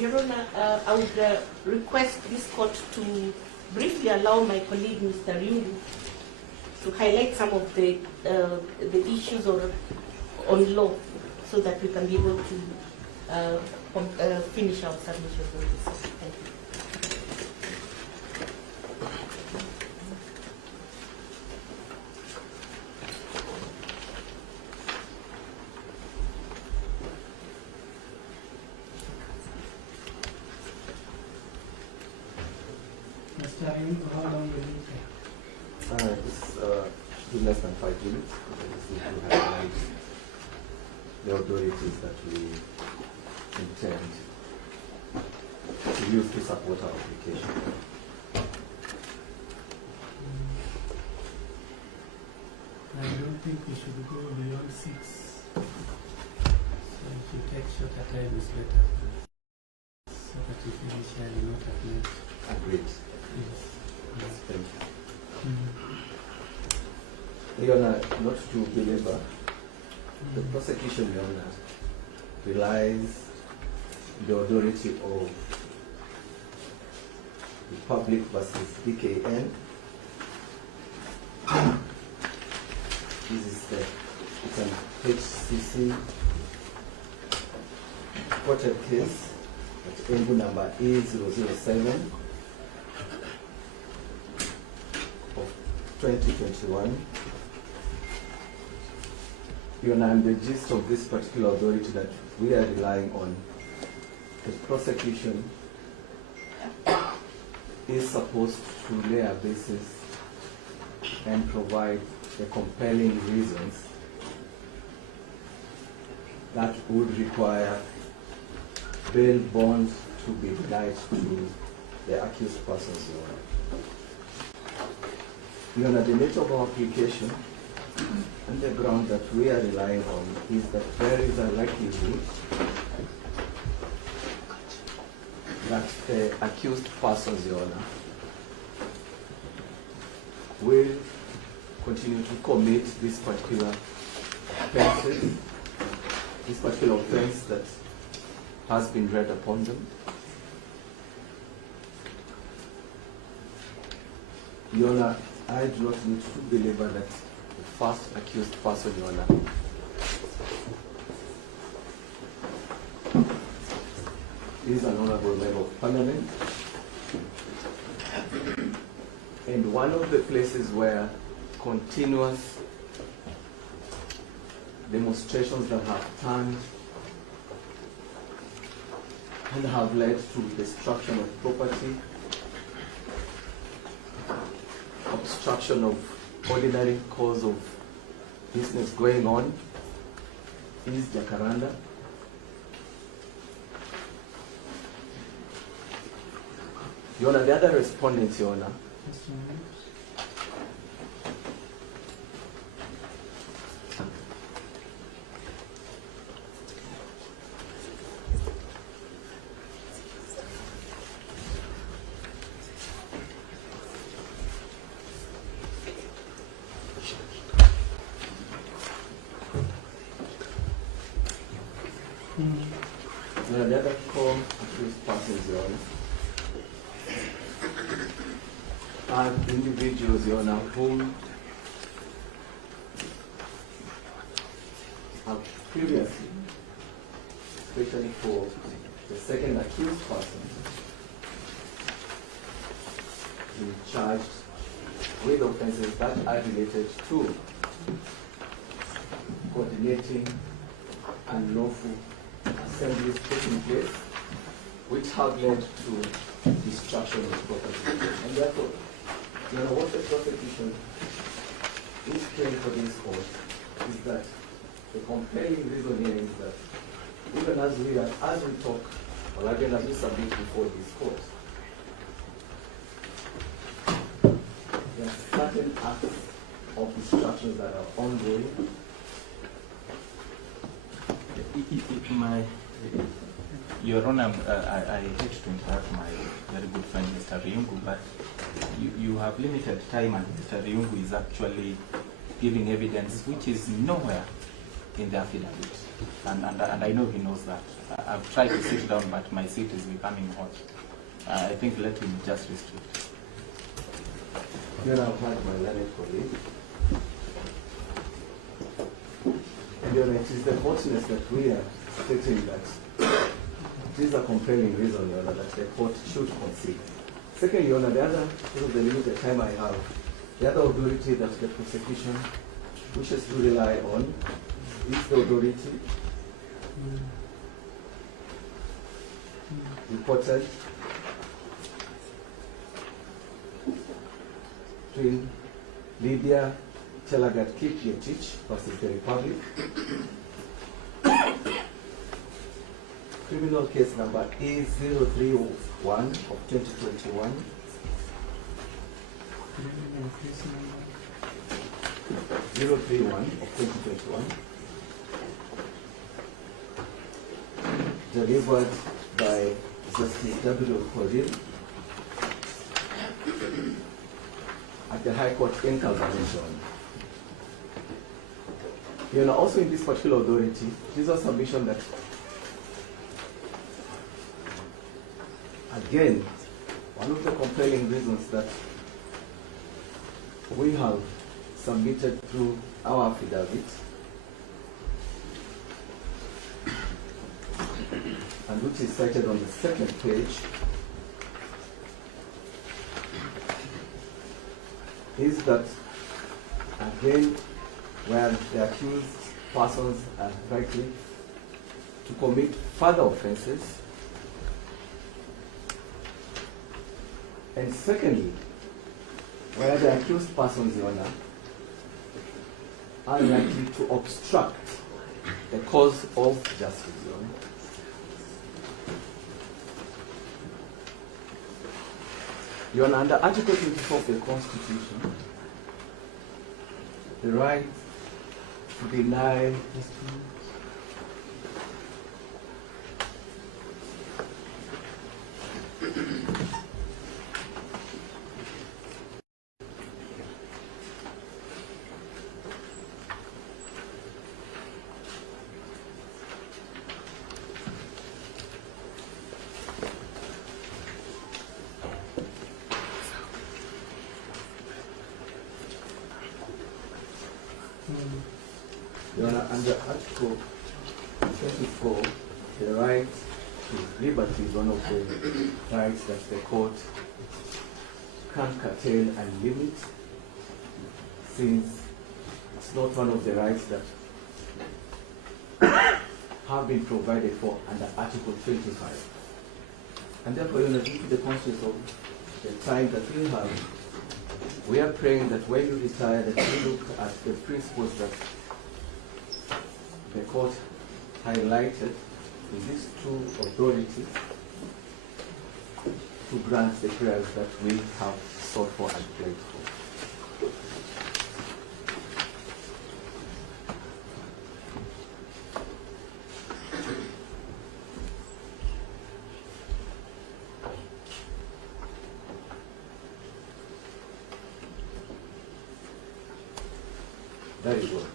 Your Honor, I would request this court to briefly allow my colleague, Mr. Ryungu, to highlight some of the issues on law so that we can be able to finish our submission on this. Thank you. Mr. Owino, how long will it take? This should be less than 5 minutes. This is to highlight the authorities that we intend to use to support our application. I don't think we should go beyond 6. So if you take shorter time, it's better for us. So that we finish early, not at night. Agreed. Yes. Yes. Thank you. Your Honor, not to belabor, the prosecution, Your Honor, relies the authority of the public versus DKN. This is it's an HCC reported case at ENGU number E007 of 2021. Your Honor, and the gist of this particular authority that we are relying on, the prosecution is supposed to lay a basis and provide the compelling reasons that would require bail bonds to be denied to the accused persons. Your Honor, the nature of our application and the ground that we are relying on is that there is a likelihood that the accused persons, Your Honor, will continue to commit this particular offenses, this particular offense that has been read upon them. Your Honor, I do not need to believe that the first accused person, Your Honor, is an honorable member of parliament. And one of the places where continuous demonstrations that have turned and have led to destruction of property, obstruction of ordinary course of business going on is Jacaranda. Your Honor, the other respondents, Your Honor, the other four accused persons, Your Honor, are individuals, Your Honor, whom have previously, especially for the second accused person, been charged with offenses that are related to coordinating unlawful assemblies taking place, which have led to destruction of property. And therefore, Your Honor, what the prosecution is claiming for this court is that the compelling reason here is that even as we talk, or again as we submit before this court, there are certain acts of destructions that are ongoing. Your Honor, I hate to interrupt my very good friend Mr. Ryungu, but you have limited time and Mr. Ryungu is actually giving evidence which is nowhere in the affidavit. And I know he knows that. I've tried to sit down, but my seat is becoming hot. I think let him just restrict. Then I've had my learned colleague. And it is the fortunate that we are stating that it is a compelling reason, Your Honor, that the court should concede. Secondly, Your Honor, the other, because of the limited time I have, the other authority that the prosecution wishes to rely on is the authority reported between Lydia Chelagat Kipyetich versus the Republic. Criminal case number A031 of 2021. Criminal case number 031 of 2021. Delivered by Justice W. Korir at the High Court in Calvination. You know, also in this particular authority, it is a submission that, again, one of the compelling reasons that we have submitted through our affidavit, and which is cited on the second page, is that, again, where the accused persons are likely to commit further offenses, and secondly, where the accused persons, Your Honor, are likely to obstruct the cause of justice, Your Honor. Your Honor, under Article 24 of the Constitution, the right to deny Your Honor, under Article 24, the right to liberty is one of the rights that the court can curtail and limit, since it's not one of the rights that have been provided for under Article 25. And therefore, Your Honor, due to the constraints of the time that we have, we are praying that when you retire, that you look at the principles that the court highlighted in these two authorities to grant the prayers that we have sought for and prayed for. Very good.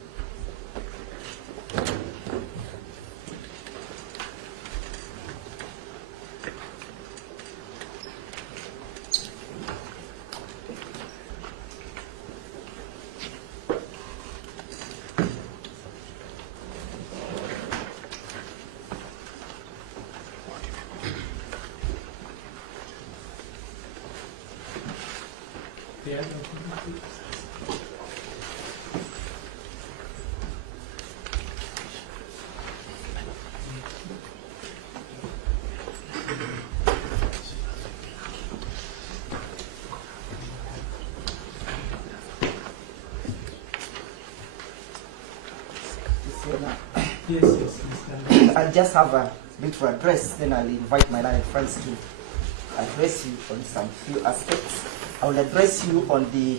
the other authority. Yes, Mr. I'll just have a bit to address, then I'll invite my learned friends to address you on some few aspects. I will address you on the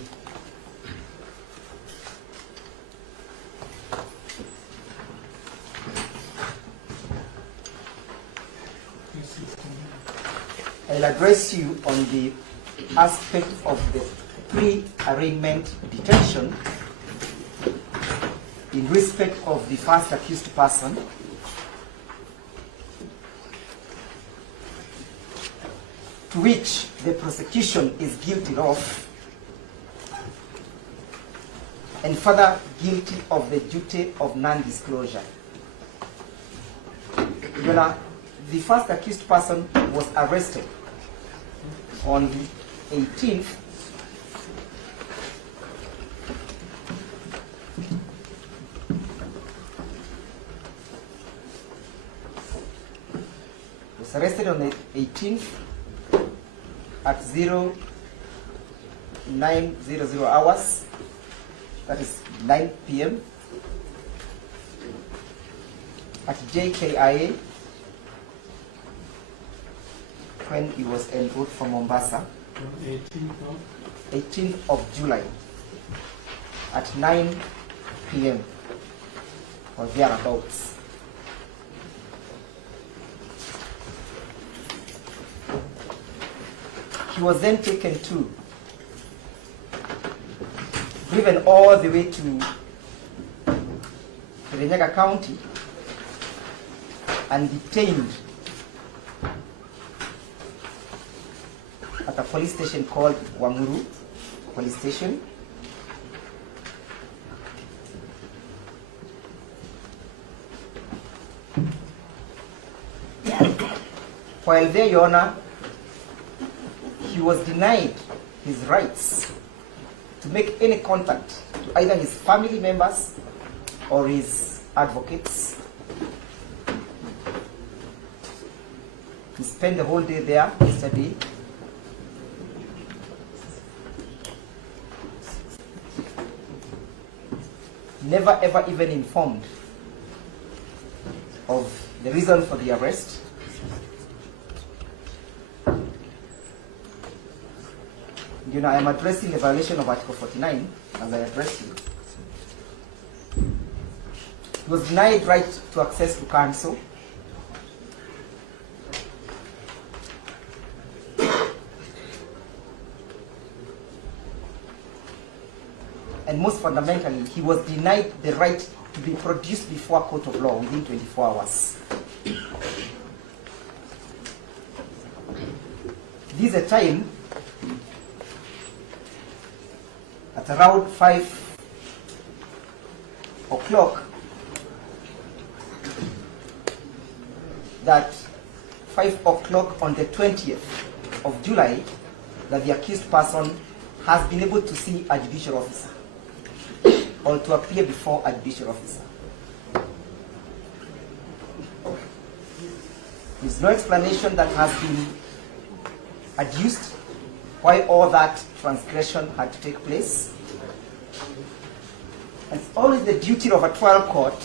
aspect of the pre-arraignment detention in respect of the first accused person, to which the prosecution is guilty of, and further guilty of the duty of non-disclosure. Your Honor, the first accused person was arrested on the 18th arrested on the 18th at 0900 hours, that is 9 p.m. at JKIA when he was en route from Mombasa. 18th of July at 9 p.m. or thereabouts. He was then taken to, driven all the way to Kirinyaga County and detained at a police station called Wanguru Police Station. While there, Your Honor, he was denied his rights to make any contact to either his family members or his advocates. He spent the whole day there yesterday. Never ever even informed of the reason for the arrest. You know, I am addressing a violation of Article 49 as I address you. He was denied right to access to counsel. And most fundamentally, he was denied the right to be produced before a court of law within 24 hours. This is a time at around 5 o'clock that 5 o'clock on the 20th of July that the accused person has been able to see a judicial officer or to appear before a judicial officer. There is no explanation that has been adduced why all that transgression had to take place. And it's always the duty of a trial court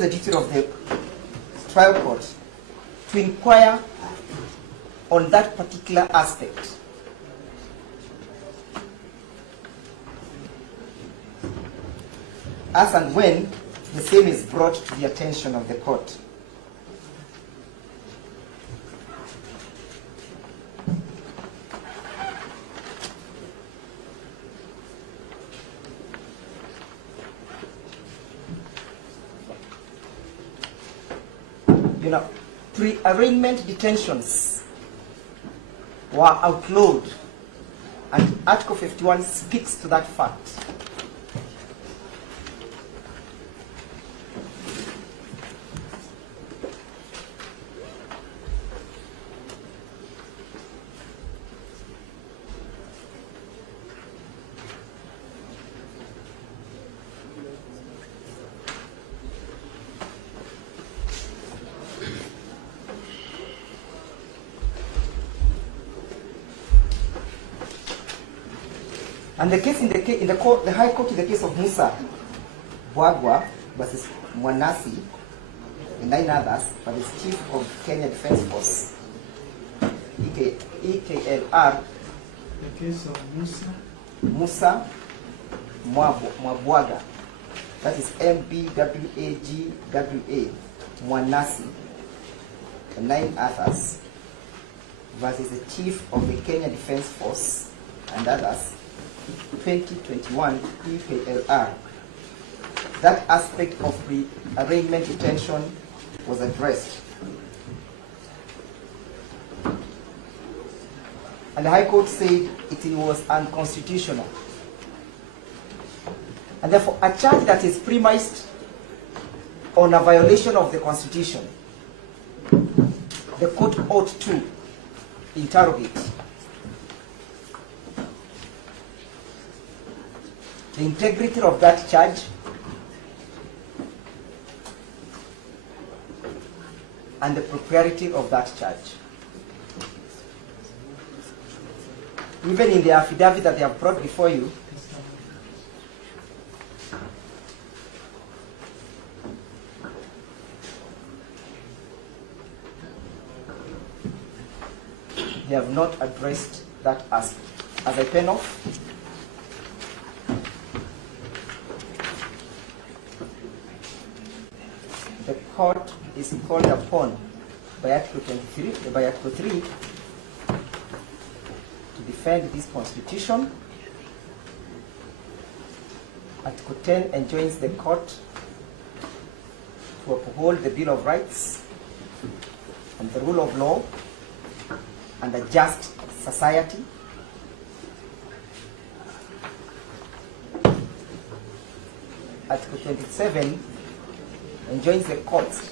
the duty of the trial court to inquire on that particular aspect. As and when the same is brought to the attention of the court. You know, pre-arraignment detentions were outlawed, and Article 51 speaks to that fact. And the case in the court, the High Court, in the case of Musa Bwagwa versus Mwanasi, and 9 others by the Chief of Kenya Defence Force, EKLR, The case of Musa Mwabwaga, that is MBWAGWA Mwanasi, and 9 others, versus the Chief of the Kenya Defence Force and others, 2021 EKLR. That aspect of pre-arraignment detention was addressed. And the High Court said it was unconstitutional. And therefore, a charge that is premised on a violation of the Constitution, the court ought to interrogate. The integrity of that charge and the propriety of that charge. Even in the affidavit that they have brought before you, they have not addressed that aspect. As I pen off, the court is called upon by Article 23, by Article 3, to defend this Constitution. Article 10 enjoins the court to uphold the Bill of Rights and the rule of law and a just society. Article 27 enjoins the courts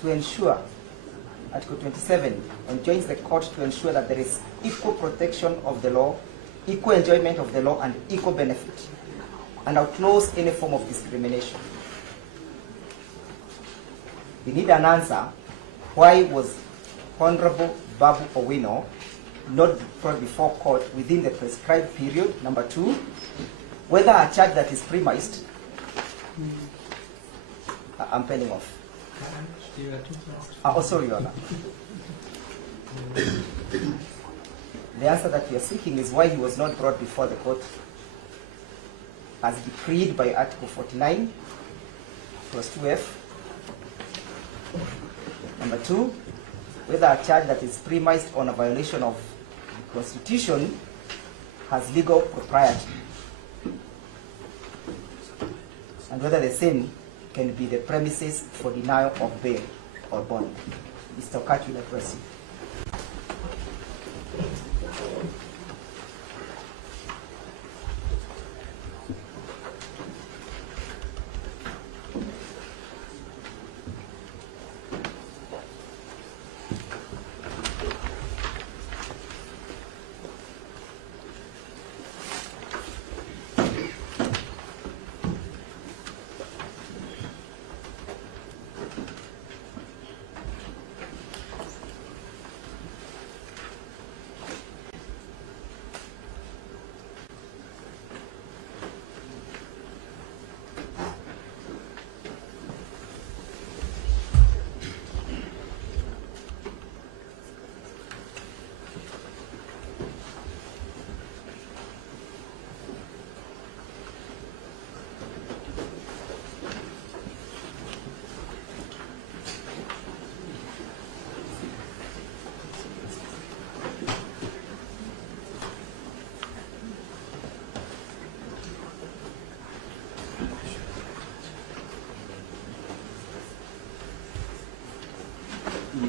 to ensure, Article 27 enjoins the court to ensure that there is equal protection of the law, equal enjoyment of the law, and equal benefit, and outlaws any form of discrimination. We need an answer. Why was Honorable Babu Owino not brought before court within the prescribed period? Number 2, whether a charge that is premised, I'm penning off. Oh, sorry, Your Honor. The answer that we are seeking is why he was not brought before the court as decreed by Article 49, clause 2F. Number 2, whether a charge that is premised on a violation of the Constitution has legal propriety, and whether the same can be the premises for denial of bail or bond. Mr. Okat will address you.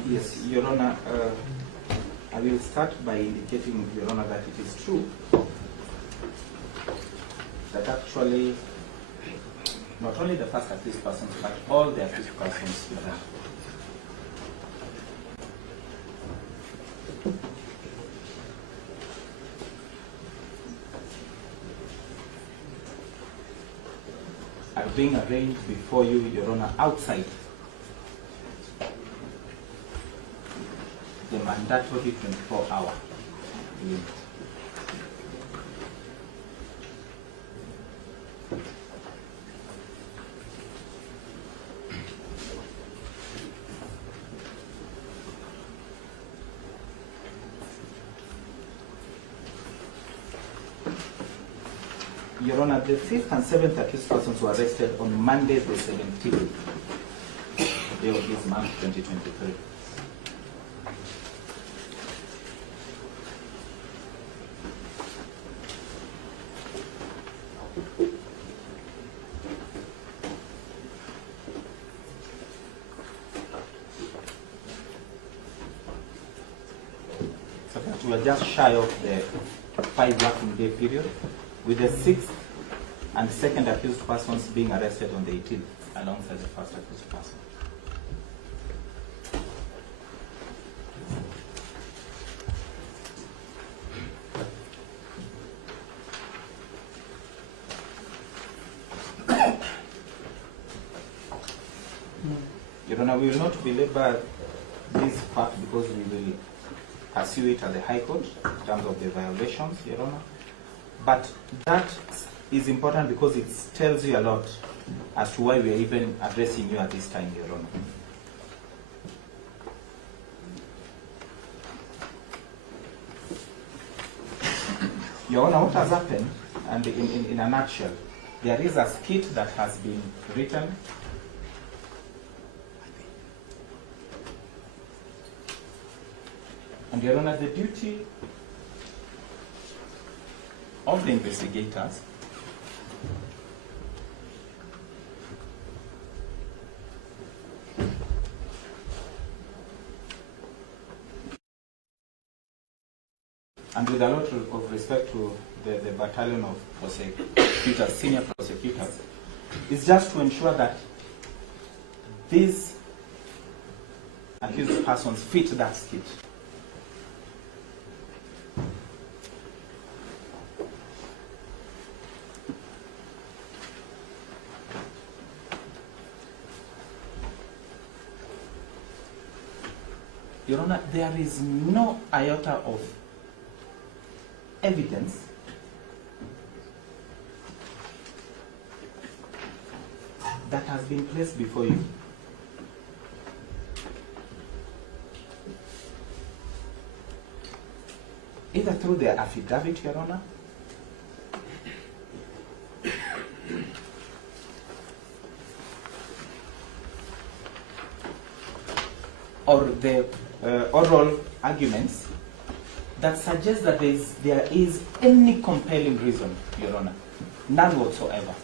Yes, Your Honor, I will start by indicating, Your Honor, that it is true that actually not only the first accused persons, but all the accused persons, Your Honor, are being arraigned before you, Your Honor, outside the mandatory 24-hour limit. Your Honor, the 5th and 7th accused persons were arrested on Monday the 17th day of this month, 2023. So that we are just shy of the 5 working day period, with the 6th and 2nd accused persons being arrested on the 18th alongside the 1st accused person. Your Honor, we will not belabor this fact because we will pursue it at the High Court in terms of the violations, Your Honor. But that is important because it tells you a lot as to why we are even addressing you at this time, Your Honor. Your Honor, what has happened, and in a nutshell, there is a skit that has been written . And Your Honor, the duty of the investigators and with a lot of respect to the battalion of prosecutors, senior prosecutors, is just to ensure that these accused persons fit that skit. Your Honor, there is no iota of evidence that has been placed before you either through their affidavit, Your Honor, or the oral arguments that suggest that there is any compelling reason, Your Honor. None whatsoever.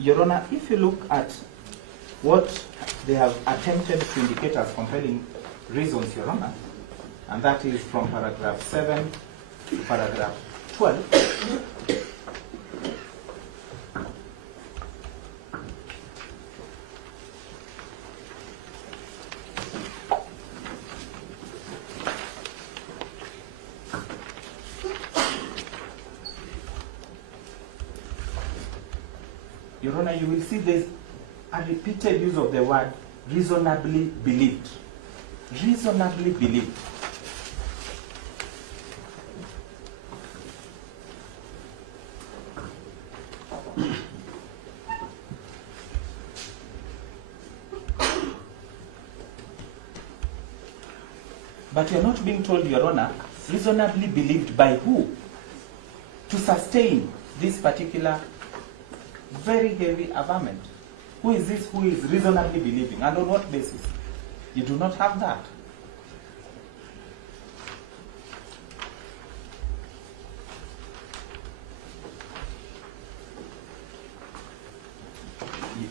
Your Honor, if you look at what they have attempted to indicate as compelling reasons, Your Honor, and that is from paragraph 7 to paragraph 12. Your Honor, you will see there's a repeated use of the word reasonably believed. Reasonably believed. But you're not being told, Your Honor, reasonably believed by who? To sustain this particular very heavy averment. Who is this who is reasonably believing, and on what basis? You do not have that.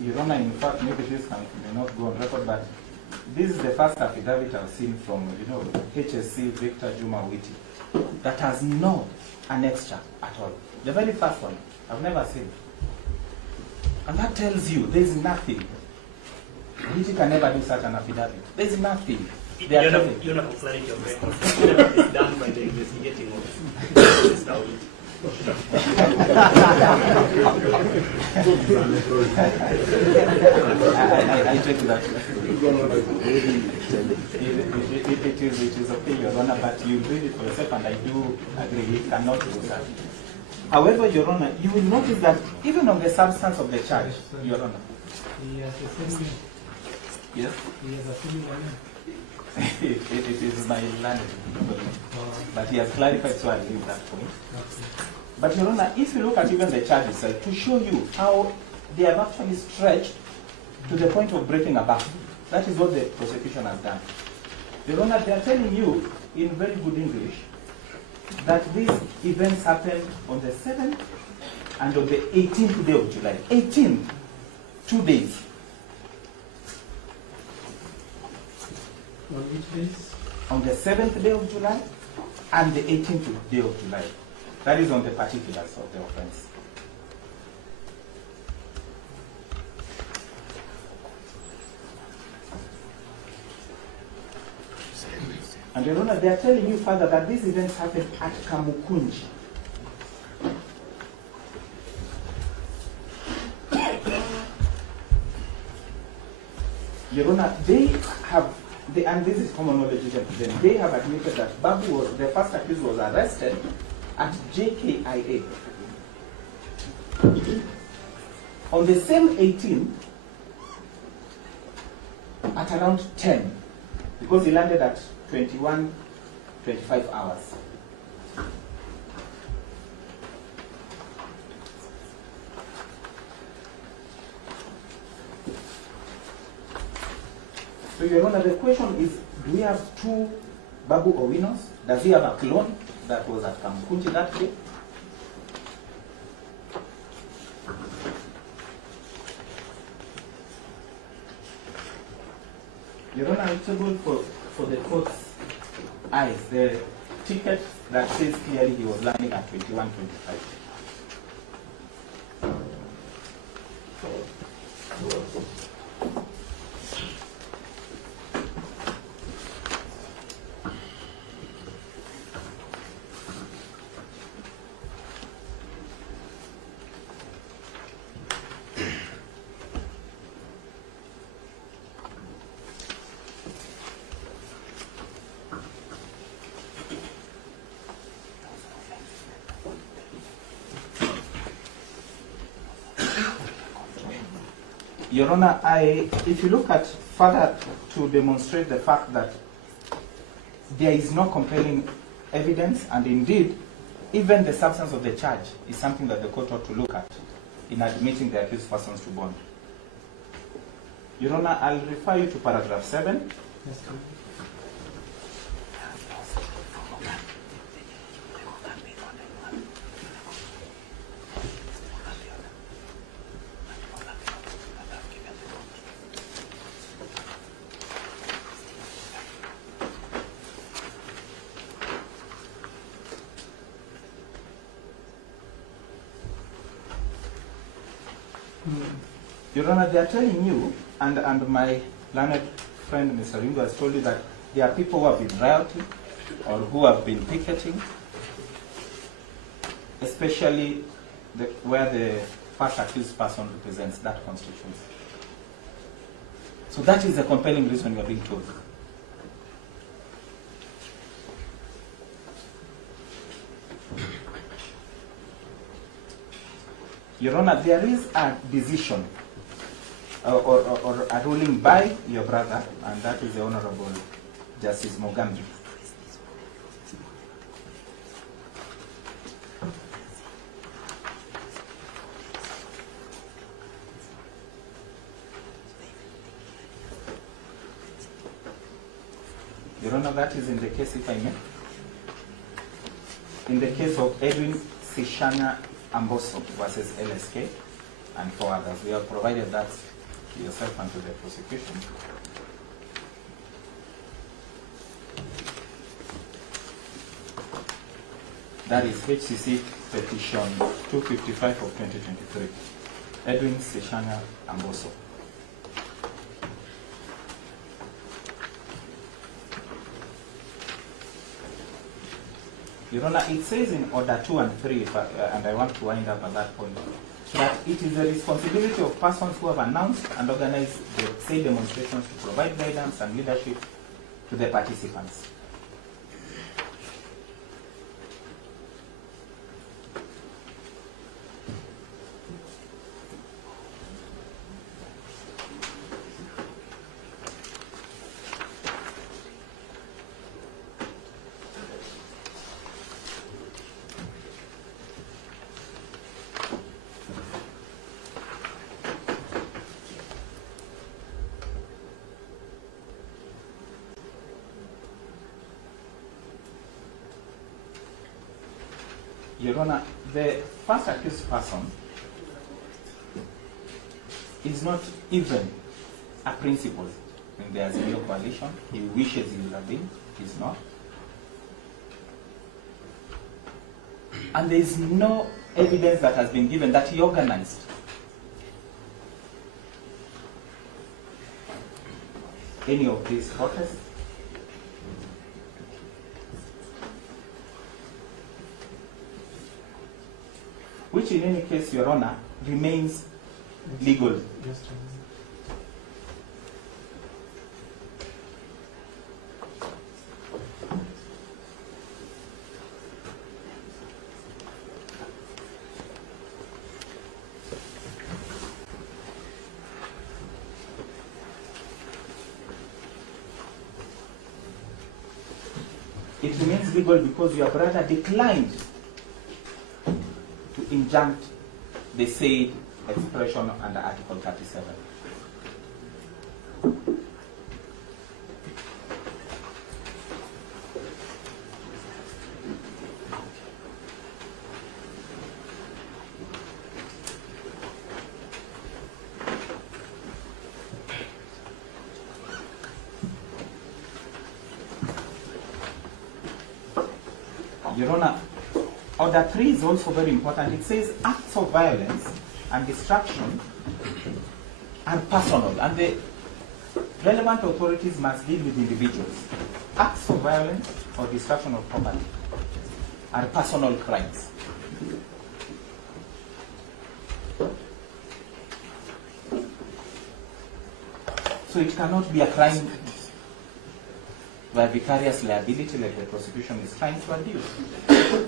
Your Honor, in fact, maybe this may not go on record, but this is the first affidavit I've seen from, HSC Victor Juma Witi that has no annexure at all. The very first one, I've never seen. And that tells you there's nothing. Witi can never do such an affidavit. There's nothing. You're not for clarity of records. It's done by the investigating officer. I take that. It is okay, Your Honor, but you read it for yourself, and I do agree we cannot do that. However, Your Honor, you will notice that even on the substance of the charge, Your Honor. He has a similar. Yes? He has a similar name. It is my learning, but he has clarified, so I leave that point. Okay. But Your Honor, if you look at even the charges, to show you how they have actually stretched to the point of breaking a back, that is what the prosecution has done. Your Honor, they are telling you in very good English that these events happened on the 7th and on the 18th day of July. 18th, 2 days. On which days? On the 7th day of July and the 18th day of July. That is on the particulars of the offense. And Your Honor, they are telling you further that these events happened at Kamukunji. Your Honor, they have, and this is common knowledge to them, they have admitted that Babu was, the first accused was arrested at JKIA. On the same 18th, at around 10, because he landed at 25 hours. So Your Honor, the question is, do we have two Babu Owinos? Does he have a clone that was at Kamukunji that day? Your Honor, I'm able for the court's eyes, the ticket that says clearly he was landing at 21:25. Your Honor, if you look at further to demonstrate the fact that there is no compelling evidence, and indeed, even the substance of the charge is something that the court ought to look at in admitting the accused persons to bond. Your Honor, I'll refer you to paragraph 7. Yes, sir. Your Honor, they are telling you, and my learned friend Mr. Ringo has told you that there are people who have been rioting or who have been picketing, especially where the first accused person represents that constituency. So that is a compelling reason you are being told. Your Honor, there is a decision or a ruling by your brother, and that is the Honorable Justice Mugambi. Your Honor, that is in the case, if I may, in the case of Edwin Sishana Amboso versus LSK and 4 others. We have provided that to yourself and to the prosecution. That is HCC petition 255 of 2023. Edwin Sishana Amboso. Your Honor, it says in Order 2 and 3, and I want to wind up at that point, that it is the responsibility of persons who have announced and organized the said demonstrations to provide guidance and leadership to the participants. Your Honor, the first accused person is not even a principal in the Azimio coalition. He wishes he would have been, he's not. And there is no evidence that has been given that he organized any of these protests. Which in any case, Your Honor, remains legal. Yes, It remains legal because your brother declined to injunct the said expression under Article 37. Your Honor, Order 3 is also very important. It says acts of violence and destruction are personal, and the relevant authorities must deal with individuals. Acts of violence or destruction of property are personal crimes. So it cannot be a crime where vicarious liability, like the prosecution is trying to adduce.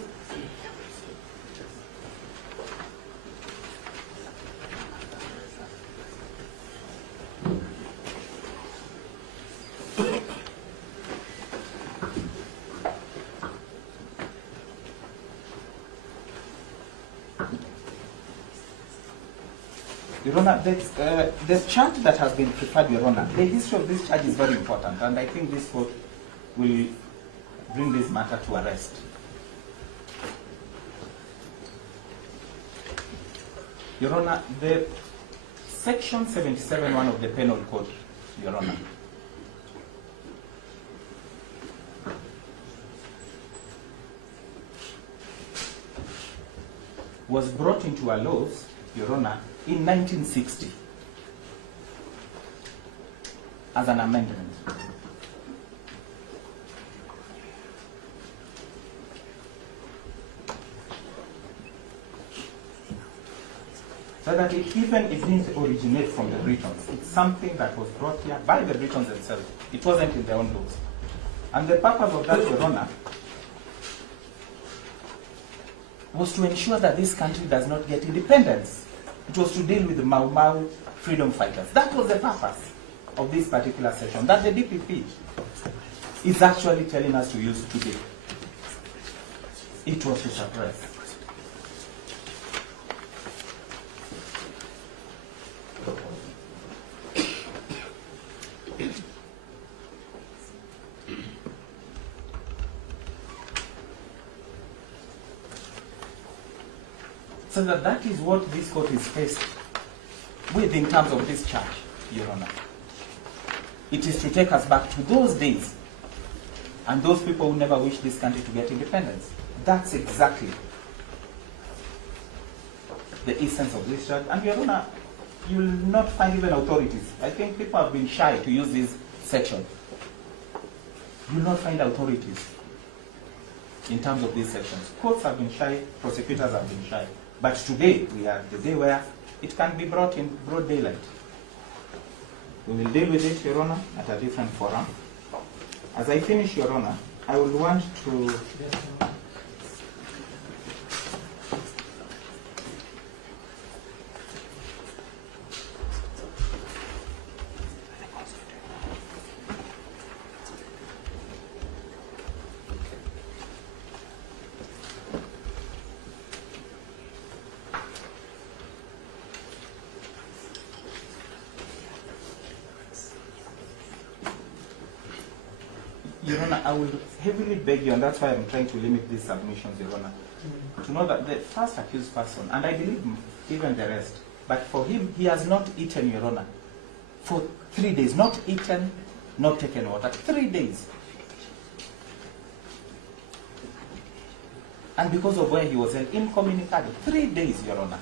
Your Honor, the charge that has been preferred, Your Honor, the history of this charge is very important, and I think this court will bring this matter to a rest. Your Honor, the Section 77(1) of the Penal Code, Your Honor, was brought into our laws, Your Honor, in 1960 as an amendment. So that it didn't originate from the Britons. It's something that was brought here by the Britons themselves. It wasn't in their own laws. And the purpose of that, Your Honor, was to ensure that this country does not get independence. It was to deal with the Mau Mau freedom fighters. That was the purpose of this particular session, that the DPP is actually telling us to use today. It was to suppress. So that is what this court is faced with in terms of this charge, Your Honor. It is to take us back to those days and those people who never wished this country to get independence. That's exactly the essence of this charge. And Your Honor, you will not find even authorities. I think people have been shy to use this section. You will not find authorities in terms of these sections. Courts have been shy, prosecutors have been shy. But today, we are the day where it can be brought in broad daylight. We will deal with it, Your Honor, at a different forum. As I finish, Your Honor, I would want to... Your Honor, I will heavily beg you, and that's why I'm trying to limit these submissions, Your Honor, to know that the first accused person, and I believe even the rest, but for him, he has not eaten, Your Honor, for 3 days. Not eaten, not taken water. 3 days. And because of where he was held, incommunicado. 3 days, Your Honor.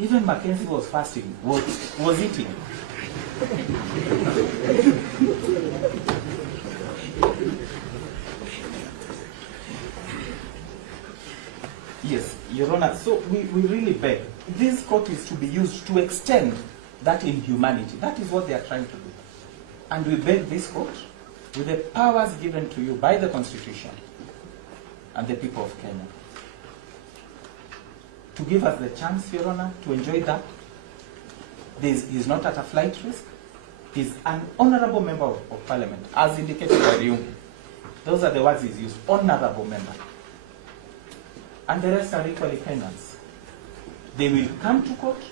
Even Mackenzie was fasting, was eating. Yes, Your Honor, so we really beg. This court is to be used to extend that inhumanity. That is what they are trying to do. And we beg this court, with the powers given to you by the Constitution and the people of Kenya, to give us the chance, Your Honor, to enjoy that. He's not at a flight risk. He's an honorable member of Parliament, as indicated by the Owino. Those are the words he's used, honorable member. And the rest are equally Kenyans. They will come to court.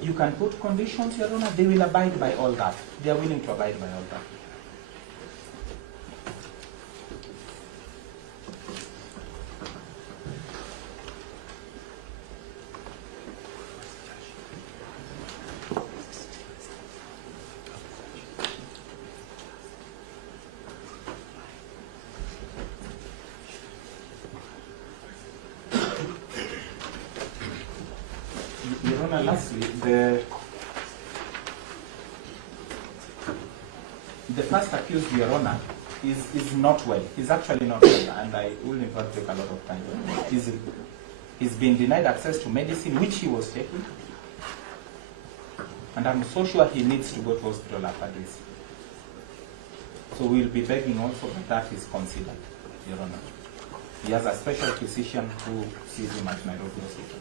You can put conditions, Your Honor. They will abide by all that. They are willing to abide by all that. Your Honor, lastly, the first accused, Your Honor, is not well. He's actually not well, and I will in fact take a lot of time. He's been denied access to medicine, which he was taking, and I'm so sure he needs to go to hospital after this. So we'll be begging also that is considered, Your Honor. He has a special physician who sees him at Nairobi Hospital.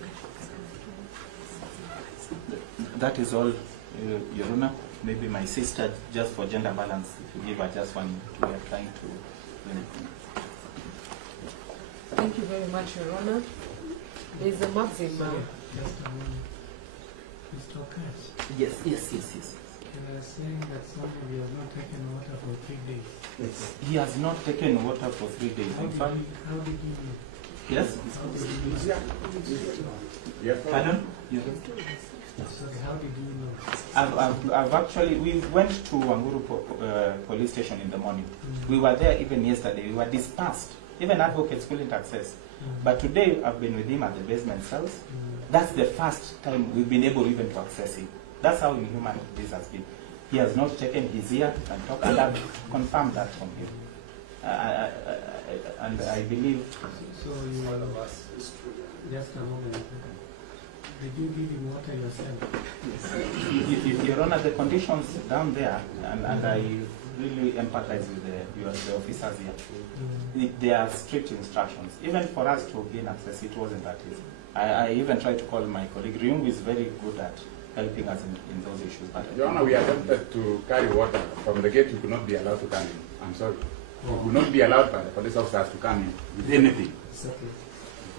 That is all, Your Honor. Maybe my sister, just for gender balance, if you give her just 1 minute, we are trying to... Thank you very much, Your Honor. There is a maxim. Just a moment. Mr. Cash. Yes. You are saying that somebody has not taken water for 3 days. Yes. He has not taken water for 3 days. How did you know? Yes? Pardon? Sorry, how did you know? I've actually, we went to Wanguru police station in the morning. We were there even yesterday. We were dispersed. Even advocates couldn't access. But today I've been with him at the basement cells. That's the first time we've been able even to access him. That's how inhuman this has been. He has not taken his ear and talk, and I've confirmed that from him. And I believe... So you just a moment. Did you give him water yourself? Yes. Your Honor, the conditions down there, and I really empathize with the officers here. There are strict instructions. Even for us to gain access, it wasn't that easy. I even tried to call my colleague. Ryungu is very good at helping us in those issues. But Your Honor, we attempted to carry water from the gate. You could not be allowed to come in. I'm sorry. You would not be allowed by the police officers to come in with anything. It's okay.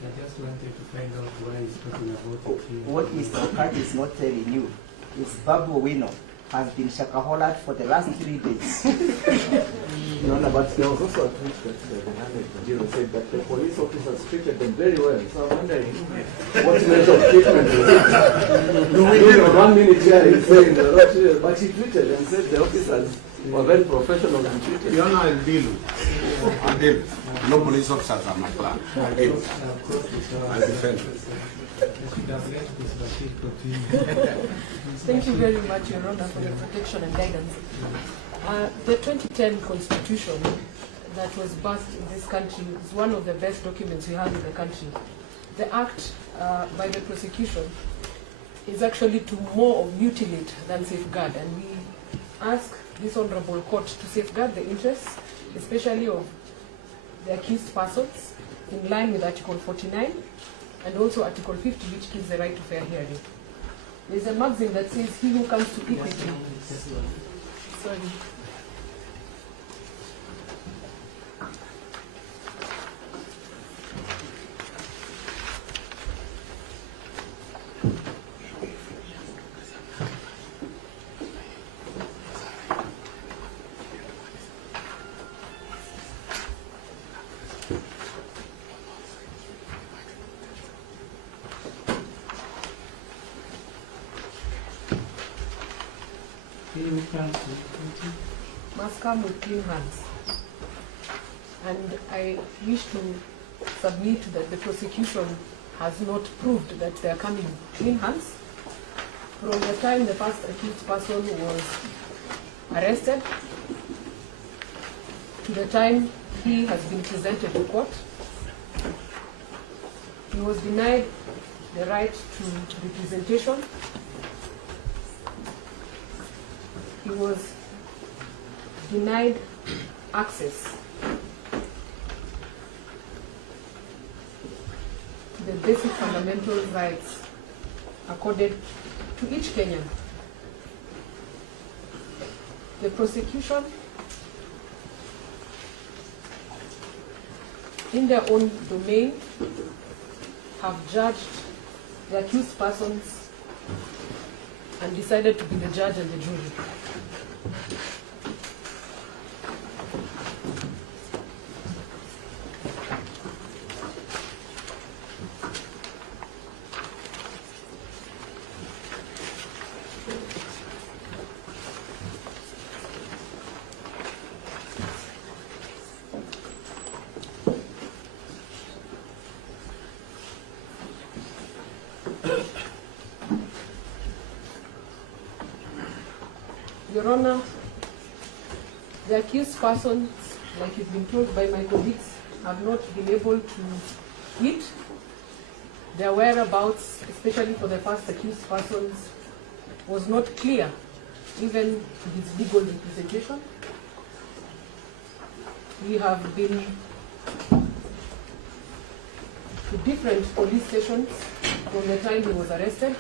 I just wanted to find out why he's talking about it. What Mr. Okat is not telling you is Babu Owino has been shakaholat for the last 3 days. No, but there was also a tweet that the Nigerian said that the police officers treated them very well. So I'm wondering what measure of treatment is it? Do we live 1 minute here in saying that, but he tweeted and said the officers were very professional and treated. Your Honor, I'll deal. No police officers are my plan. I'll defend you. Thank you very much, Your Honor, for your protection and guidance. The 2010 Constitution that was passed in this country is one of the best documents we have in the country. The act by the prosecution is actually to more of mutilate than safeguard, and we ask this honorable court to safeguard the interests, especially of the accused persons, in line with Article 49 and also Article 50, which gives the right to fair hearing. There's a maxim that says, he who comes to equity. Sorry. Must come with clean hands. And I wish to submit that the prosecution has not proved that they are coming with clean hands. From the time the first accused person was arrested to the time he has been presented to court, he was denied the right to representation. He was denied access to the basic fundamental rights accorded to each Kenyan. The prosecution, in their own domain, have judged the accused persons and decided to be the judge and the jury. Your Honor, the accused persons, like you've been told by my colleagues, have not been able to eat. Their whereabouts, especially for the first accused persons, was not clear, even to his legal representation. We have been to different police stations from the time he was arrested.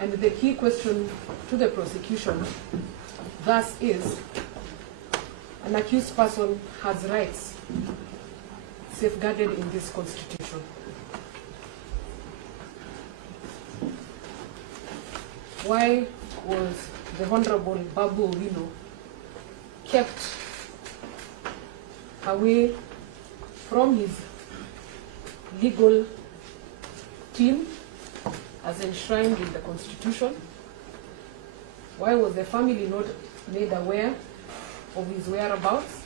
And the key question to the prosecution thus is, an accused person has rights safeguarded in this Constitution. Why was the Honorable Babu Owino kept away from his legal team as enshrined in the Constitution? Why was the family not made aware of his whereabouts?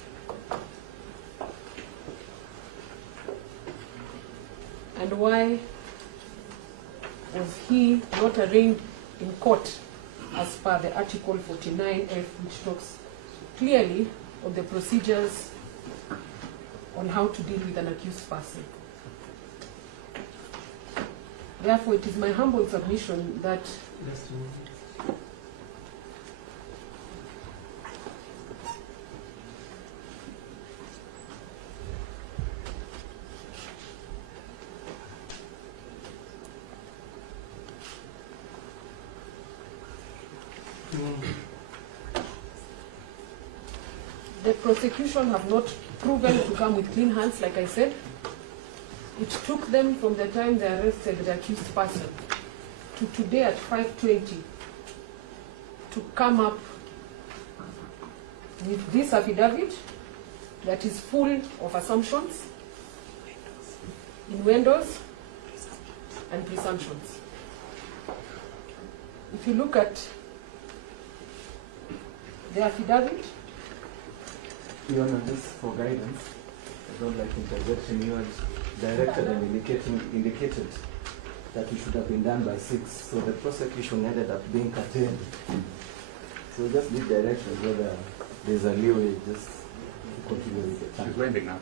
And why was he not arraigned in court as per the Article 49F, which talks clearly of the procedures on how to deal with an accused person? Therefore, it is my humble submission that the prosecution have not proven to come with clean hands, like I said. It took them from the time they arrested the accused person to today at 5:20 to come up with this affidavit that is full of assumptions, innuendos, and presumptions. If you look at the affidavit, Your Honor, this for guidance. I don't like interjection. You had directed and indicated that it should have been done by 6, so the prosecution ended up being curtailed. So we just need directions whether there's a leeway just to continue with the time. She's winding now.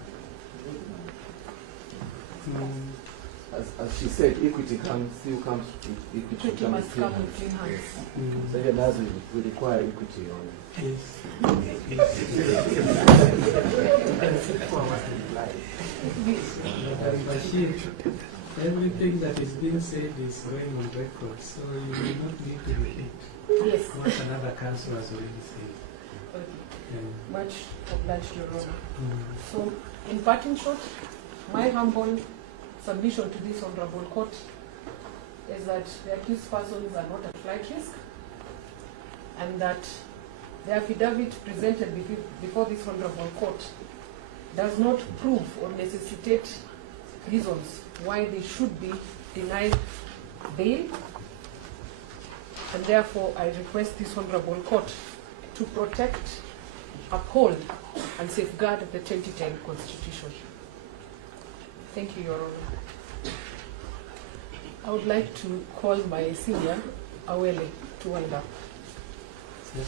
As she said, equity still comes with equity. Equity must come with clean hands. So even as we require equity on it. Yes. Everything that is being said is going on record, so you will not need to repeat Yes. what another council has already said. Okay. Much obliged, Your Honor. Mm. So, in parting shot, my humble submission to this honorable court is that the accused persons are not at flight risk, and that the affidavit presented before this honorable court does not prove or necessitate reasons why they should be denied bail, and therefore I request this honorable court to protect, uphold, and safeguard the 2010 Constitution. Thank you, Your Honor. I would like to call my senior, Awele, to wind up. Yes,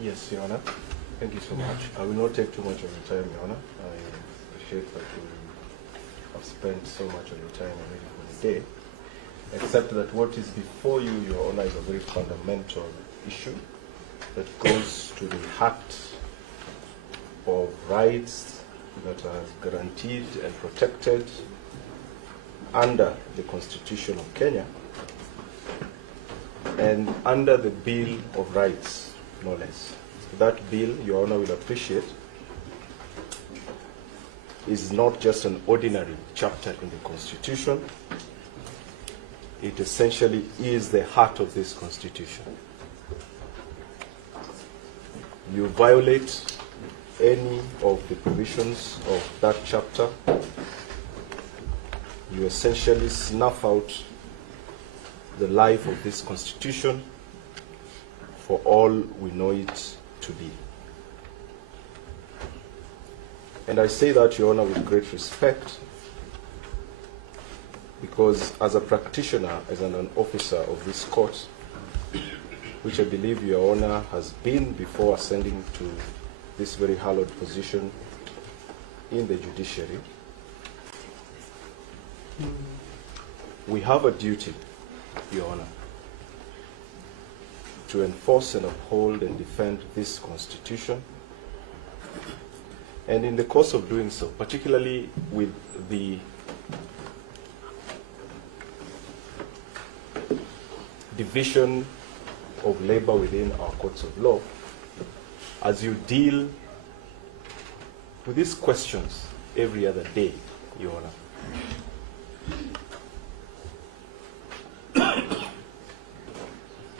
Yes, Your Honor. Thank you so much. I will not take too much of your time, Your Honor. I appreciate that you have spent so much of your time already for the day. Except that what is before you, Your Honor, is a very fundamental issue that goes to the heart of rights that are guaranteed and protected under the Constitution of Kenya and under the Bill of Rights, no less. That bill, Your Honor will appreciate, is not just an ordinary chapter in the Constitution. It essentially is the heart of this Constitution. You violate any of the provisions of that chapter, you essentially snuff out the life of this Constitution for all we know it to be. And I say that, Your Honor, with great respect, because as a practitioner, as an officer of this court, which I believe Your Honor has been before ascending to this very hallowed position in the judiciary, we have a duty, Your Honor, to enforce and uphold and defend this Constitution. And in the course of doing so, particularly with the division of labor within our courts of law, as you deal with these questions every other day, Your Honor,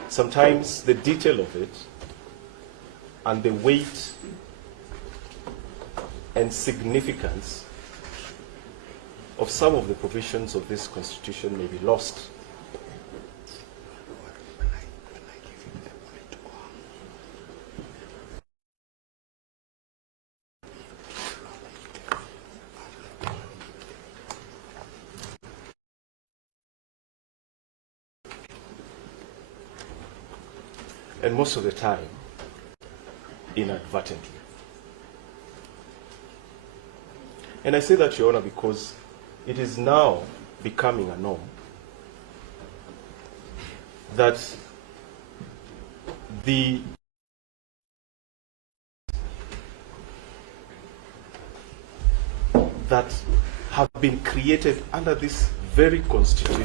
sometimes the detail of it and the weight and significance of some of the provisions of this Constitution may be lost. And most of the time, inadvertently. And I say that, Your Honor, because it is now becoming a norm that that have been created under this very Constitution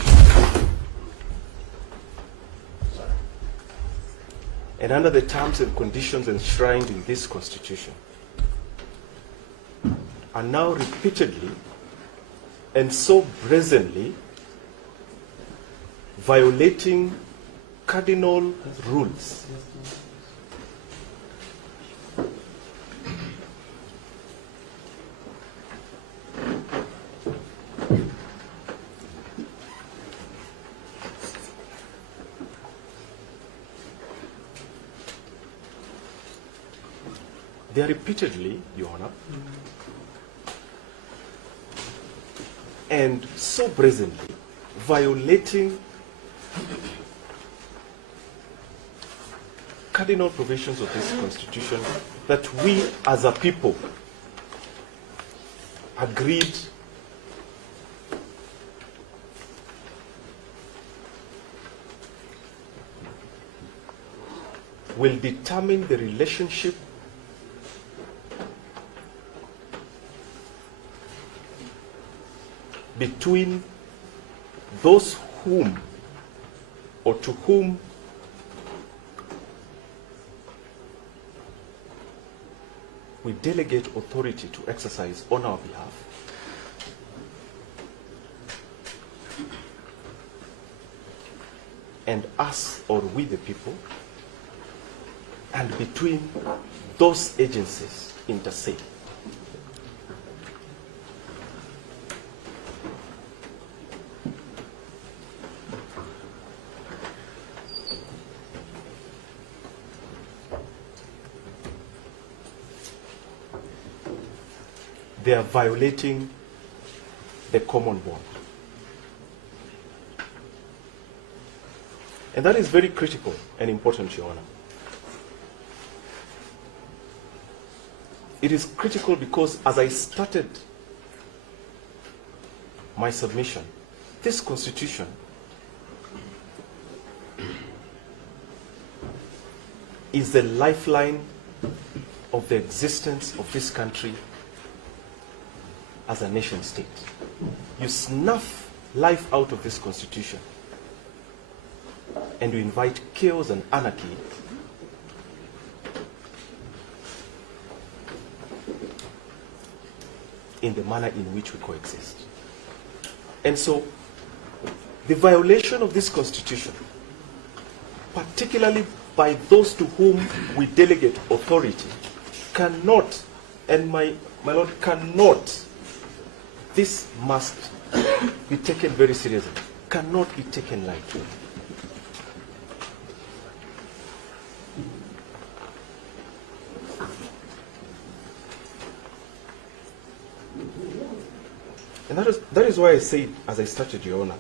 and under the terms and conditions enshrined in this Constitution, are now repeatedly and so brazenly violating cardinal rules They are repeatedly, Your Honor, and so brazenly violating cardinal provisions of this Constitution that we as a people agreed will determine the relationship between those whom or to whom we delegate authority to exercise on our behalf, and us or we the people, and between those agencies intersect. They are violating the common bond. And that is very critical and important, Your Honor. It is critical because as I started my submission, this Constitution is the lifeline of the existence of this country as a nation state. You snuff life out of this Constitution and you invite chaos and anarchy in the manner in which we coexist. And so the violation of this Constitution, particularly by those to whom we delegate authority, cannot, and my Lord, cannot, this must be taken very seriously, cannot be taken lightly. And that is why I said, as I started, Your Honor,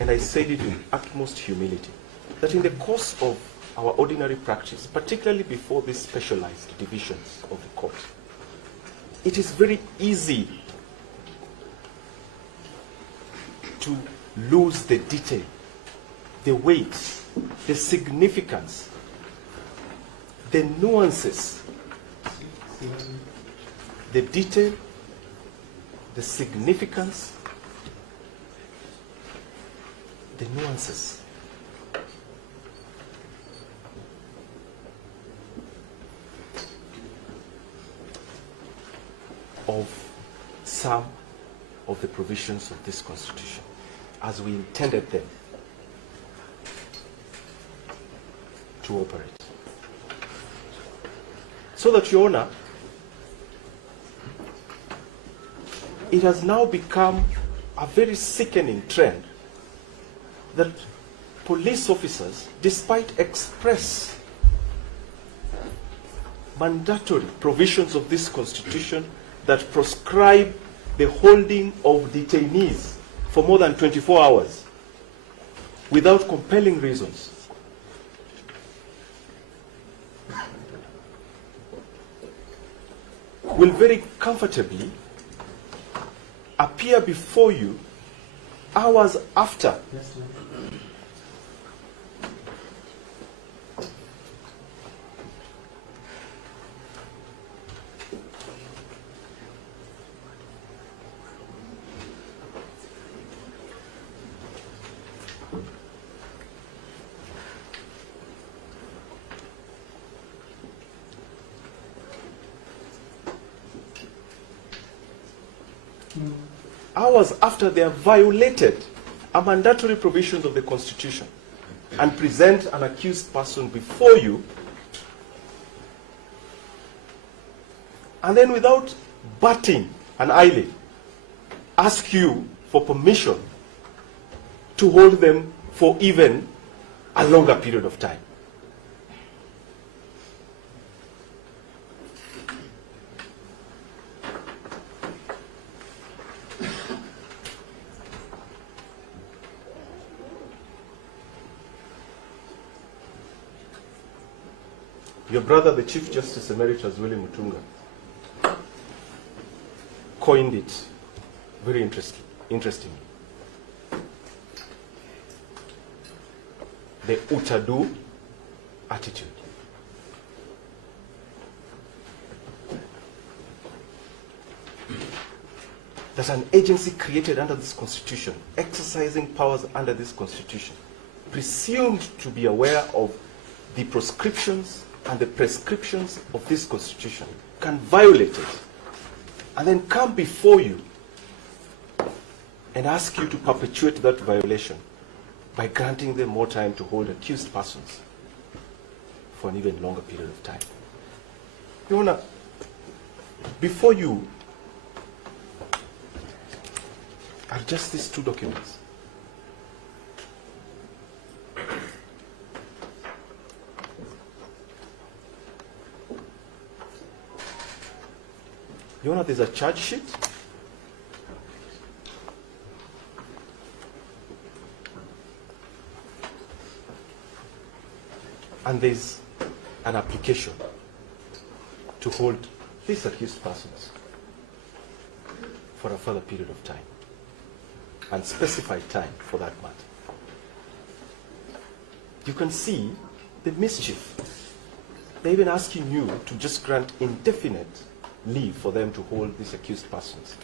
and I said it in utmost humility, that in the course of our ordinary practice, particularly before these specialized divisions of the court, it is very easy to lose the detail, the weight, the significance, the nuances, the detail, the significance, the nuances of some of the provisions of this Constitution as we intended them to operate. So that, Your Honor, it has now become a very sickening trend that police officers, despite express mandatory provisions of this Constitution that proscribe the holding of detainees for more than 24 hours without compelling reasons, will very comfortably appear before you hours after hours after they have violated a mandatory provisions of the Constitution, and present an accused person before you, and then without batting an eyelid, ask you for permission to hold them for even a longer period of time. Your brother, the Chief Justice Emeritus William Mutunga, coined it very interestingly. The Utadu attitude. There's an agency created under this Constitution, exercising powers under this Constitution, presumed to be aware of the proscriptions and the prescriptions of this Constitution, can violate it, and then come before you and ask you to perpetuate that violation by granting them more time to hold accused persons for an even longer period of time. Your Honor, before you are just these two documents. Your Honor, there's a charge sheet. And there's an application to hold these accused persons for a further period of time, and specified time for that matter. You can see the mischief. They're even asking you to just grant indefinite leave for them to hold these accused persons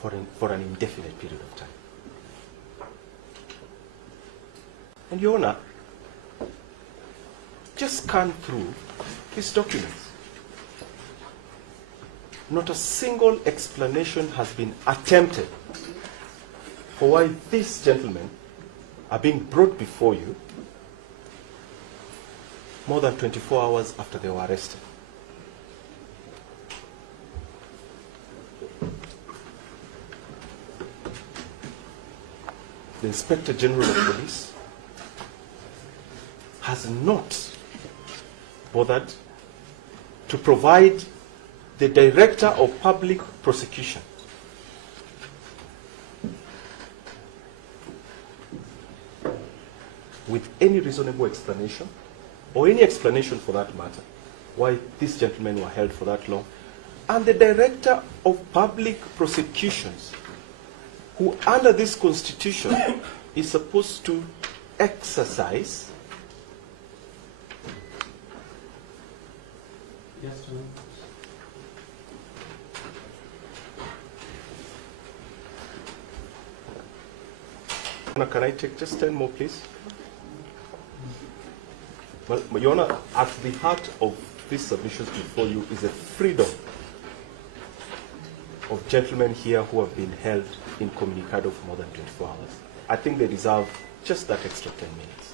for an indefinite period of time. And Your Honor, just scan through these documents. Not a single explanation has been attempted for why these gentlemen are being brought before you more than 24 hours after they were arrested. The Inspector General of Police has not bothered to provide the Director of Public Prosecution with any reasonable explanation, or any explanation for that matter, why these gentlemen were held for that long. And the Director of Public Prosecutions, who under this Constitution is supposed to exercise Can I take just 10 more, please? Well, Your Honor, at the heart of these submissions before you is a freedom of gentlemen here who have been held incommunicado for more than 24 hours. I think they deserve just that extra 10 minutes.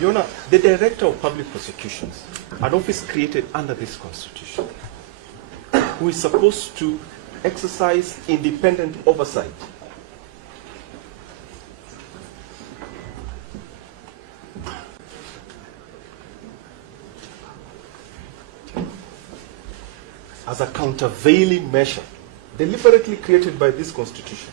Your Honor, the Director of Public Prosecutions, an office created under this Constitution, who is supposed to exercise independent oversight as a countervailing measure deliberately created by this Constitution,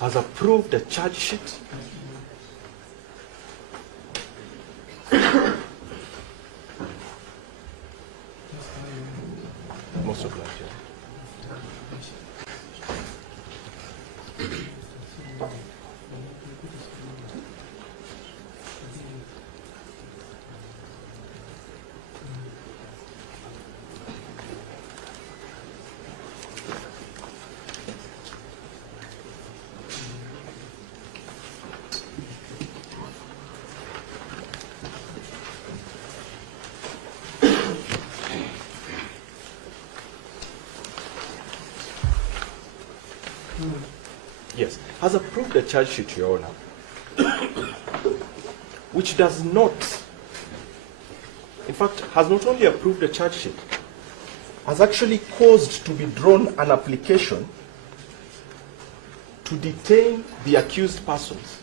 has approved a charge sheet Most of life, yeah. Yes, has approved a charge sheet, Your Honor, which does not, in fact, has not only approved a charge sheet, has actually caused to be drawn an application to detain the accused persons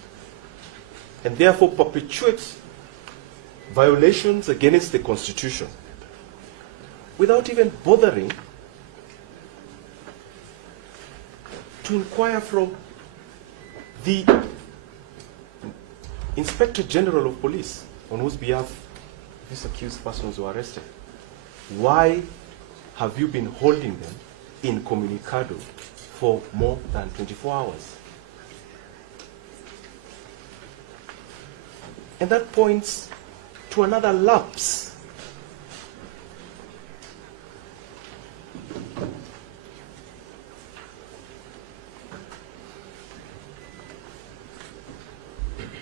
and therefore perpetuate violations against the Constitution without even bothering to inquire from the Inspector General of Police on whose behalf these accused persons were arrested. Why have you been holding them incommunicado for more than 24 hours? And that points to another lapse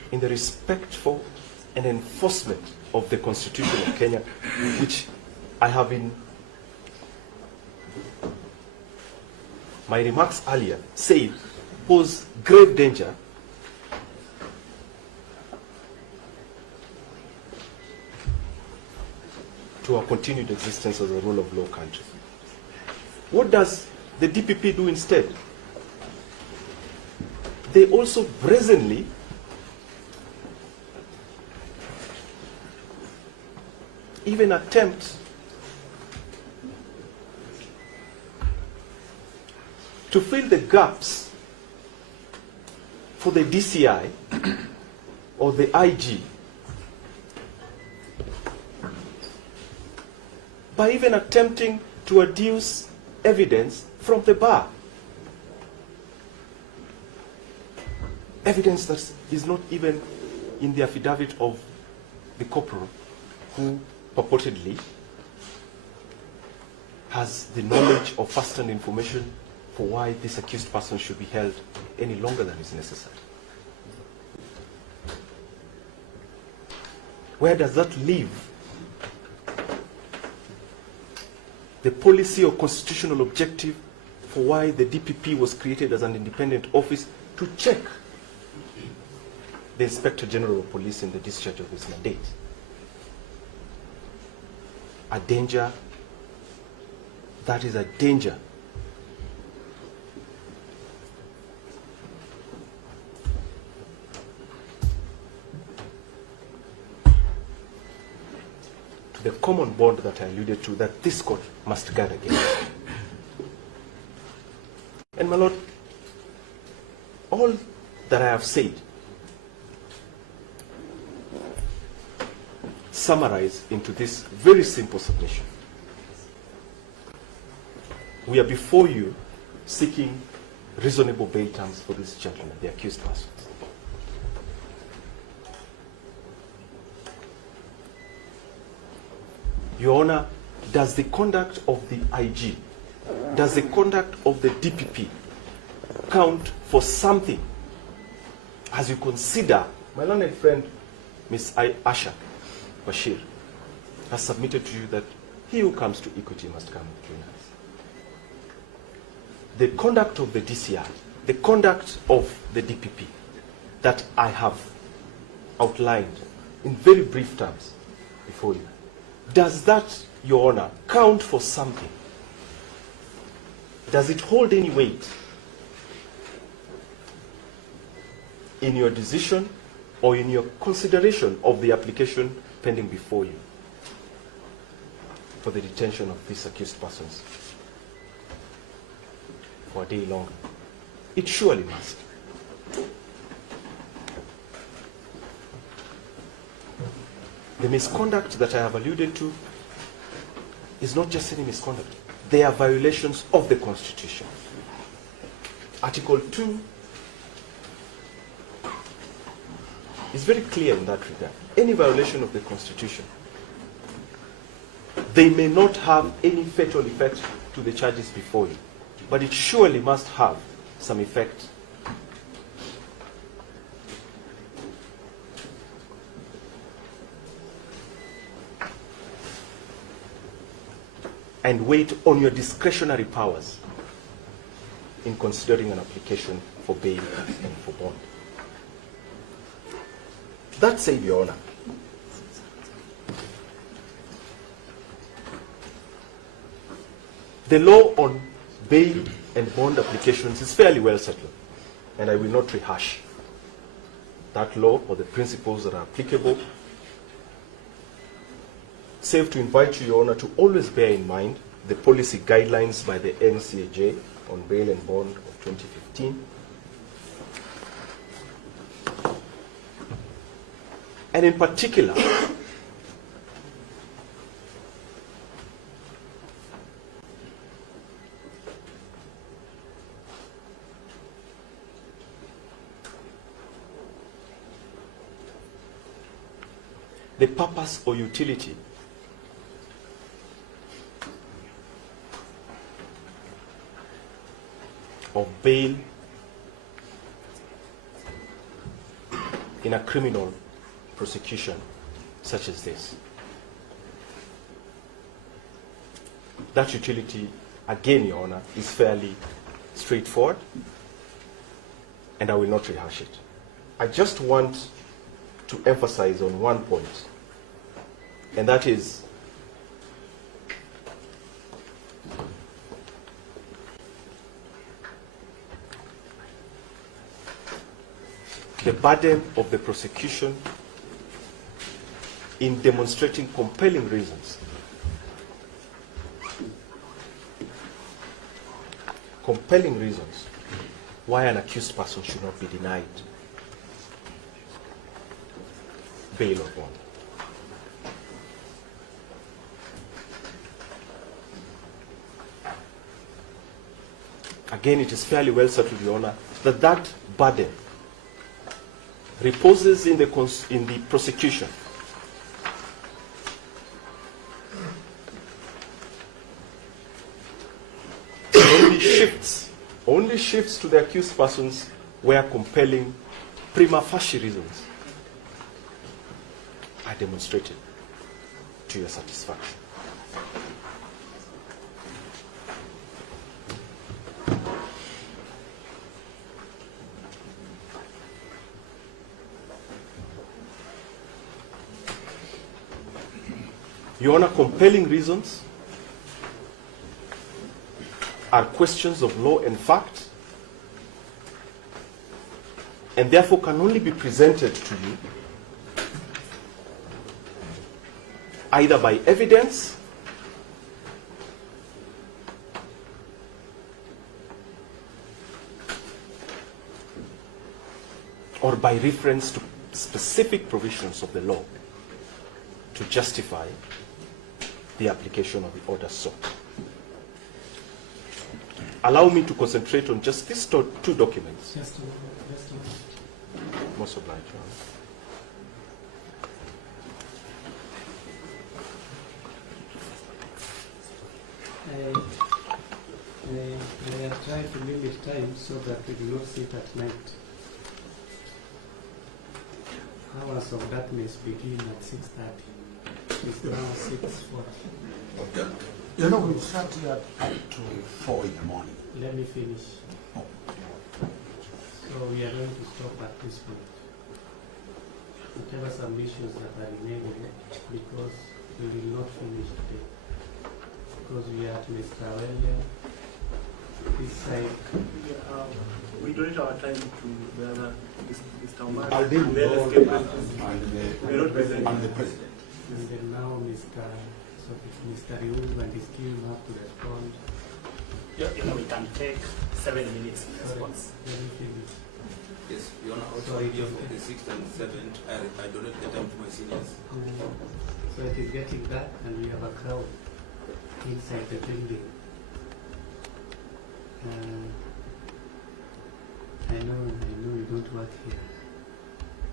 in the respect for and enforcement of the Constitution of Kenya, which I have in my remarks earlier said pose grave danger to our continued existence as a rule of law country. What does the DPP do instead? They also brazenly even attempt to fill the gaps for the DCI or the IG by even attempting to adduce evidence from the bar. Evidence that is not even in the affidavit of the corporal who purportedly has the knowledge or first-hand information for why this accused person should be held any longer than is necessary. Where does that leave the policy or constitutional objective for why the DPP was created as an independent office to check the Inspector General of Police in the discharge of his mandate? A danger, that is a danger to the common bond that I alluded to, that this court must guard against. And my Lord, all that I have said summarize into this very simple submission. We are before you seeking reasonable bail terms for this gentleman, the accused persons. Your Honor, does the conduct of the IG, does the conduct of the DPP count for something as you consider my learned friend, Ms. Asha Bashir, has submitted to you that he who comes to equity must come with clean hands? The conduct of the DCI, the conduct of the DPP that I have outlined in very brief terms before you, does that, Your Honor, count for something? Does it hold any weight in your decision or in your consideration of the application pending before you for the detention of these accused persons for a day longer? It surely must. The misconduct that I have alluded to is not just any misconduct. They are violations of the Constitution. Article 2 is very clear in that regard. Any violation of the Constitution, they may not have any fatal effect to the charges before you, but it surely must have some effect. And weight on your discretionary powers in considering an application for bail and for bond. That said, Your Honor, the law on bail and bond applications is fairly well settled, and I will not rehash that law or the principles that are applicable, save to invite you, Your Honor, to always bear in mind the policy guidelines by the NCAJ on bail and bond of 2015. And in particular, the purpose or utility of bail in a criminal prosecution such as this. That utility, again, Your Honor, is fairly straightforward, and I will not rehash it. I just want to emphasize on one point, and that is the burden of the prosecution in demonstrating compelling reasons. Compelling reasons why an accused person should not be denied bail or bond. Again, it is fairly well settled, Your Honor, that that burden reposes in the prosecution. Only shifts to the accused persons where compelling prima facie reasons are demonstrated to your satisfaction. Your Honor, compelling reasons are questions of law and fact, and therefore can only be presented to you either by evidence or by reference to specific provisions of the law to justify the application of the order sought. Allow me to concentrate on just these two documents. Most obliged, Your Honor. I have tried to limit time so that we do not sit at night. Hours of darkness begin at 6:30. It's now 6:40. You know, we start here at 4 in the morning. Let me finish. Oh. So we are going to stop at this point. Whatever submissions that are remaining, because we will not finish today. Because we are at Mr. Welia, this side. We donate our time to the other, Mr. Omar, I'll deal with then all escape and the president. And then now Mr. Riungu and his team have to respond. Yeah, we can take 7 minutes response. Let me finish. Yes, Your Honor, also Sorry, here for the 6th and 7th, I donate the time to my seniors. So it is getting dark and we have a crowd inside the building. I know you don't work here,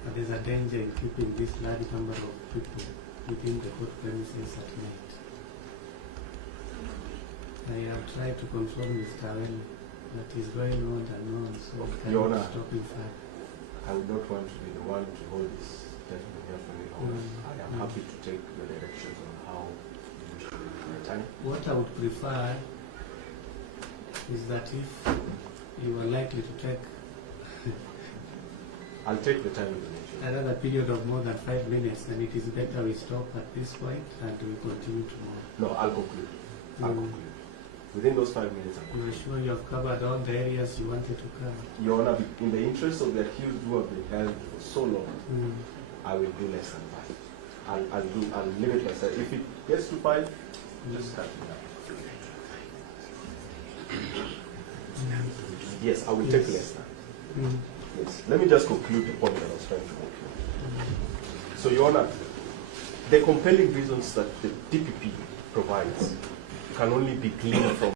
but there's a danger in keeping this large number of people within the court premises at night. I have tried to confirm Mr. Owino that is going on and on, so we Your cannot Honor, stop him further. I would not want to be the one to hold this gentleman here for me. I am happy to take your directions on how you should do time. What I would prefer is that if you are likely to take I'll take the time you mentioned. another period of more than 5 minutes, then it is better we stop at this point and we continue tomorrow. No, I'll conclude. I'll conclude. Within those 5 minutes, I'll You are sure you have covered all the areas you wanted to cover? Your Honor, in the interest of the accused who have been held for so long, I will do less than 5. I'll limit myself. If it gets to 5, just cut it down. Yes, I will take less than. Yes. Let me just conclude the point that I was trying to make. So, Your Honor, the compelling reasons that the DPP provides can only be gleaned from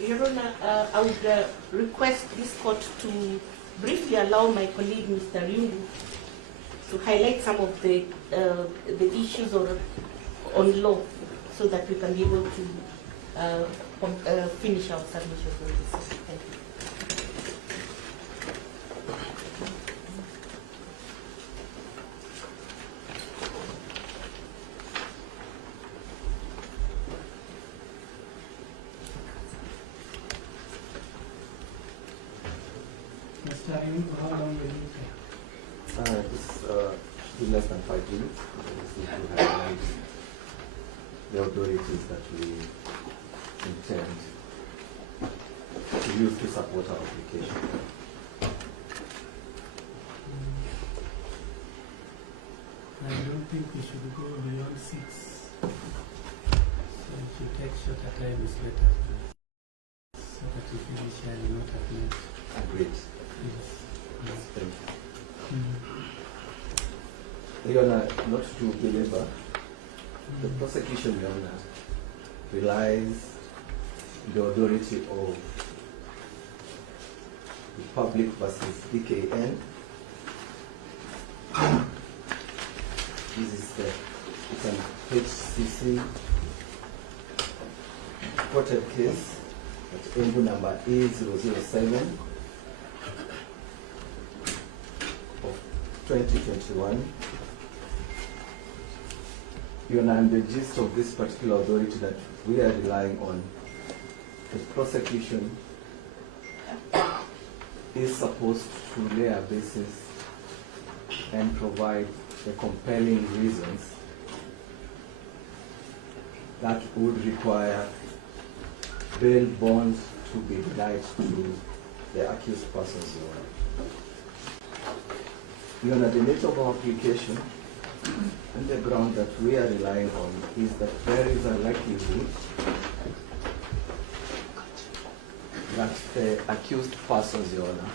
Your Honor, I would request this court to briefly allow my colleague, Mr. Yungu, to highlight some of the issues on law so that we can be able to finish our submission on this. Thank you. Mr. Owino, how long will you take? this in less than 5 minutes. This is to highlight the authorities that we intend to use to support our application. I don't think we should go beyond 6. So if you take shorter time, it's better. So that you finish early, not at night. Agreed. Yes. Thank you. Your Honor, not to belabor, the prosecution, Your Honor, relies the authority of the Public versus DKN. This is it's an HCC reported case at envelope number A007 of 2021. Your Honor, and the gist of this particular authority that we are relying on, the prosecution is supposed to lay a basis and provide the compelling reasons that would require bail bonds to be denied to the accused persons. Your Honor, the nature of our application and the ground that we are relying on is that there is a likelihood that the accused persons, Your Honor,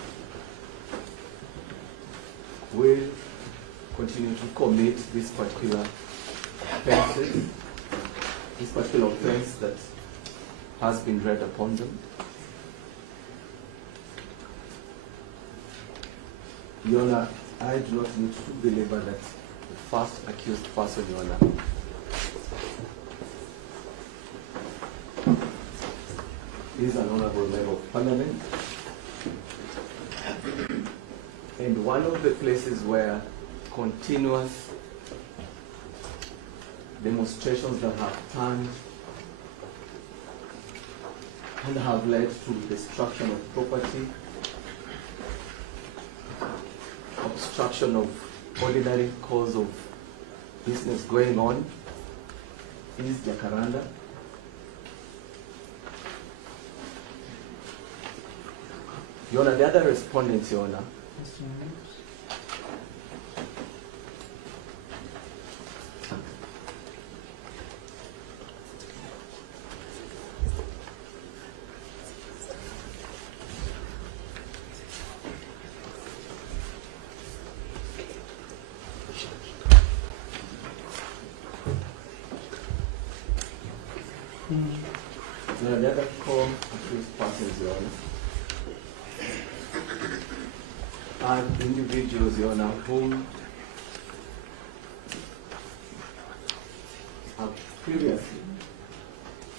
will continue to commit this particular offenses, this particular offense that has been read upon them. Your Honor, I do not need to belabor that the first accused person, Your Honor, is an honorable member of parliament. And one of the places where continuous demonstrations that have turned and have led to destruction of property, obstruction of ordinary course of business going on, is Jacaranda. Your Honor, the other respondents, Your Honor. Your Honor, the other four accused persons, Your Honor, are individuals, Your Honor, whom have previously